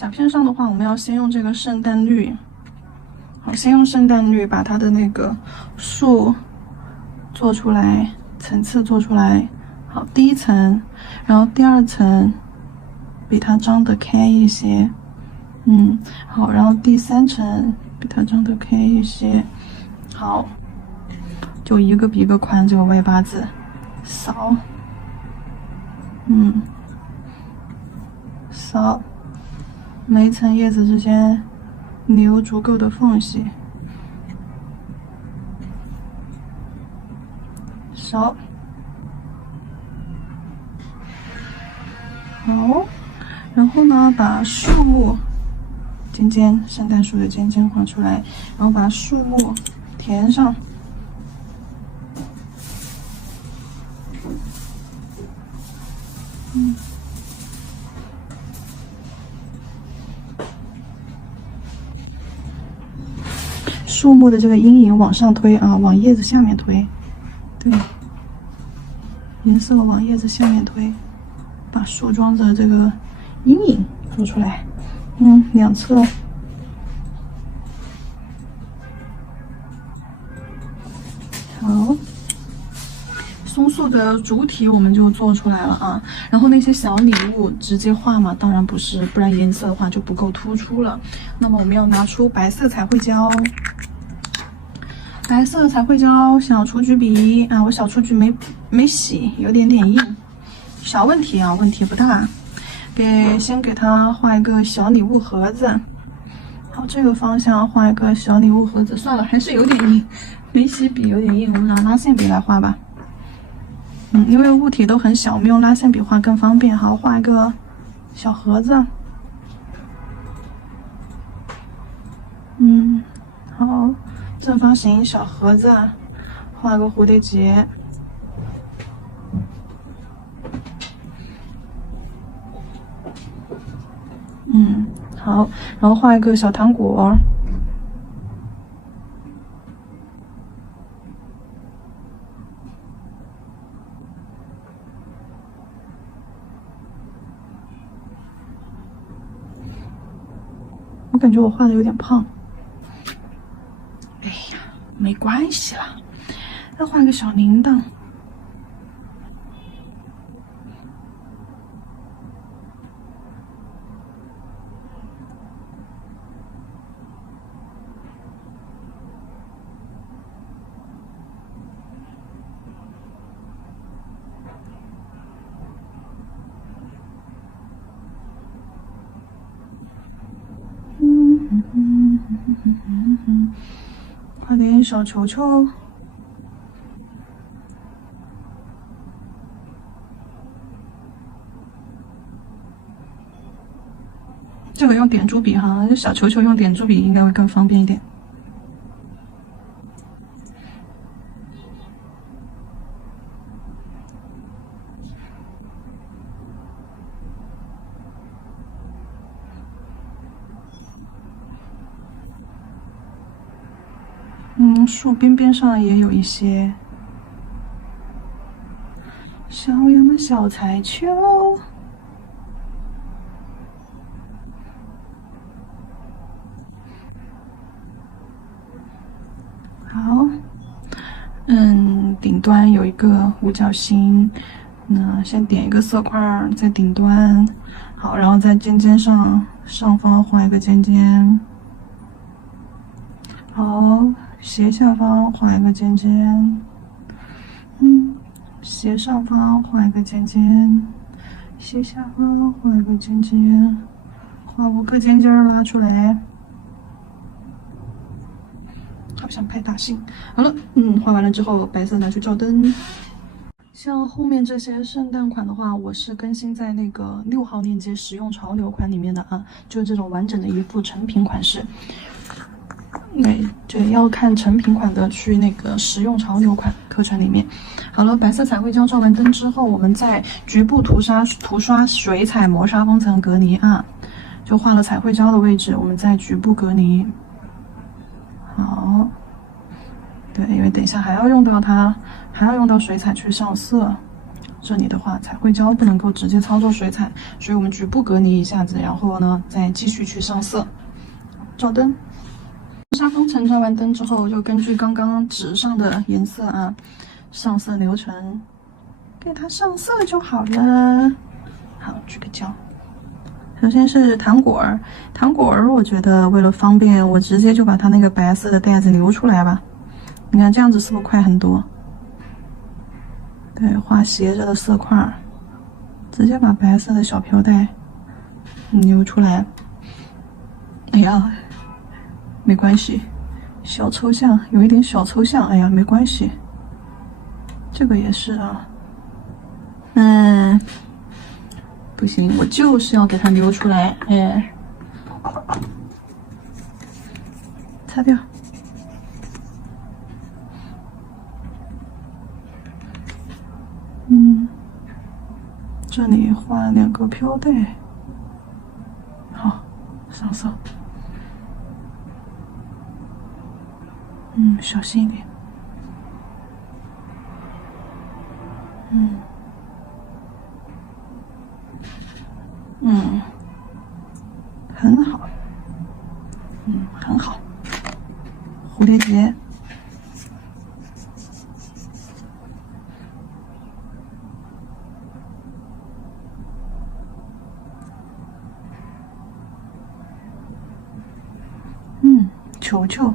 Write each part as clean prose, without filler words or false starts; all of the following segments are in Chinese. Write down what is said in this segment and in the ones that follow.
甲片上的话，我们要先用这个圣诞绿。好，先用圣诞绿把它的那个树做出来，层次做出来。好，第一层，然后第二层比它张得开一些。好，然后第三层比它张得开一些。好，就一个比一个宽这个歪八字，扫，扫，每一层叶子之间留足够的缝隙，扫，好，然后呢，把树木尖尖，圣诞树的尖尖画出来，然后把树木填上。树木的这个阴影往上推啊，往叶子下面推，对，颜色往叶子下面推，把树桩的这个阴影做出来。两侧。好，松树的主体我们就做出来了啊，然后那些小礼物直接画嘛，当然不是，不然颜色的话就不够突出了。那么我们要拿出白色彩绘胶。白色彩绘胶，小雏菊笔啊，我小雏菊没洗，有点硬，小问题啊，问题不大。先给它画一个小礼物盒子。好，这个方向画一个小礼物盒子。算了，还是有点硬，没洗笔有点硬，我们拿拉线笔来画吧。因为物体都很小，我们用拉线笔画更方便。好，画一个小盒子。好，正方形小盒子，画个蝴蝶结。好，然后画一个小糖果。我感觉我画的有点胖。哎呀，没关系啦，再画个小铃铛。画点小球球。这个用点珠笔哈，小球球用点珠笔应该会更方便一点。树边边上也有一些小样的小彩球。好，顶端有一个五角星，那先点一个色块在顶端，好，然后在尖尖上方画一个尖尖，好。斜下方画一个尖尖，斜上方画一个尖尖，斜下方画一个尖尖，画5个尖尖拉出来，好像派大星。好了，画完了之后，白色拿去照灯。像后面这些圣诞款的话，我是更新在那个6号链接实用潮流款里面的啊，就是这种完整的一副成品款式。对，要看成品款的去那个实用潮流款课程里面。好了，白色彩绘胶照完灯之后，我们在局部涂刷水彩磨砂封层隔泥啊，就画了彩绘胶的位置，我们在局部隔泥。好，对，因为等一下还要用到它，还要用到水彩去上色。这里的话，彩绘胶不能够直接操作水彩，所以我们局部隔离一下子，然后呢，再继续去上色。照灯，砂封层照完灯之后，就根据刚刚纸上的颜色啊，上色流程，给它上色就好了。好，举个胶。首先是糖果儿，糖果儿，我觉得为了方便，我直接就把它那个白色的带子留出来吧。你看这样子是不是快很多？对，画斜着的色块，直接把白色的小飘带留出来。哎呀，没关系，小抽象，有一点小抽象。哎呀，没关系，这个也是啊。不行，我就是要给它留出来。哎，擦掉。这里画2个飘带，好，上色。小心一点。很好。很好。蝴蝶结。球球。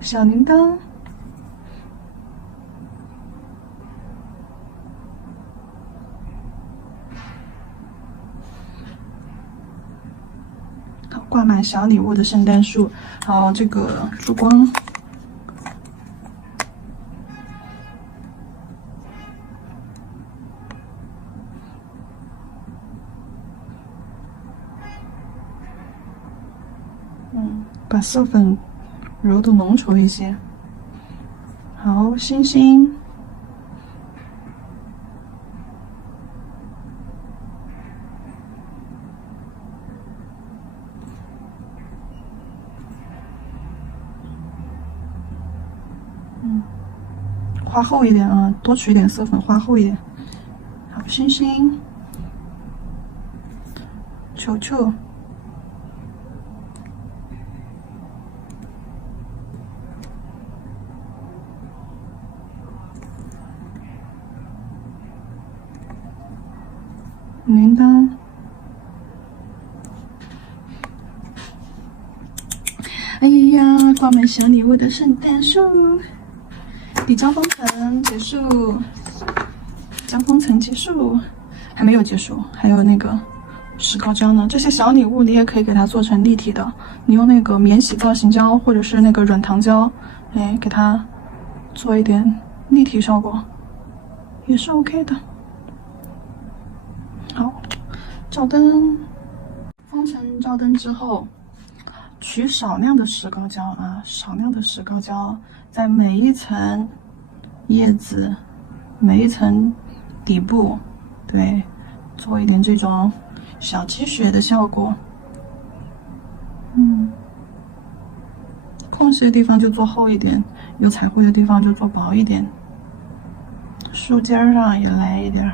小铃铛。好，挂满小礼物的圣诞树。好，这个烛光。把色粉揉得浓稠一些。好，星星。画厚一点啊，多取一点色粉，画厚一点。好，星星。球球。铃铛。哎呀，挂满小礼物的圣诞树。底胶封层结束。胶封层结束，还没有结束，还有那个石膏胶呢。这些小礼物你也可以给它做成立体的，你用那个免洗造型胶或者是那个软糖胶，给它做一点立体效果，也是 OK 的。好，照灯。封层照灯之后，取少量的石膏胶啊，少量的石膏胶在每一层叶子、每一层底部，对，做一点这种小积雪的效果。空隙的地方就做厚一点，有彩绘的地方就做薄一点。树尖上也来一点。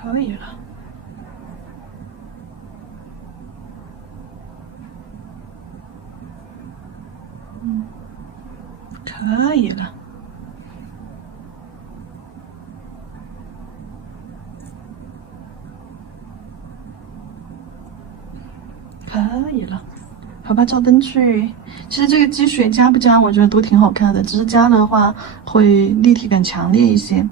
可以了。以了，可以了。好吧，照灯去。其实这个积水加不加，我觉得都挺好看的，只是加的话会立体感强烈一些。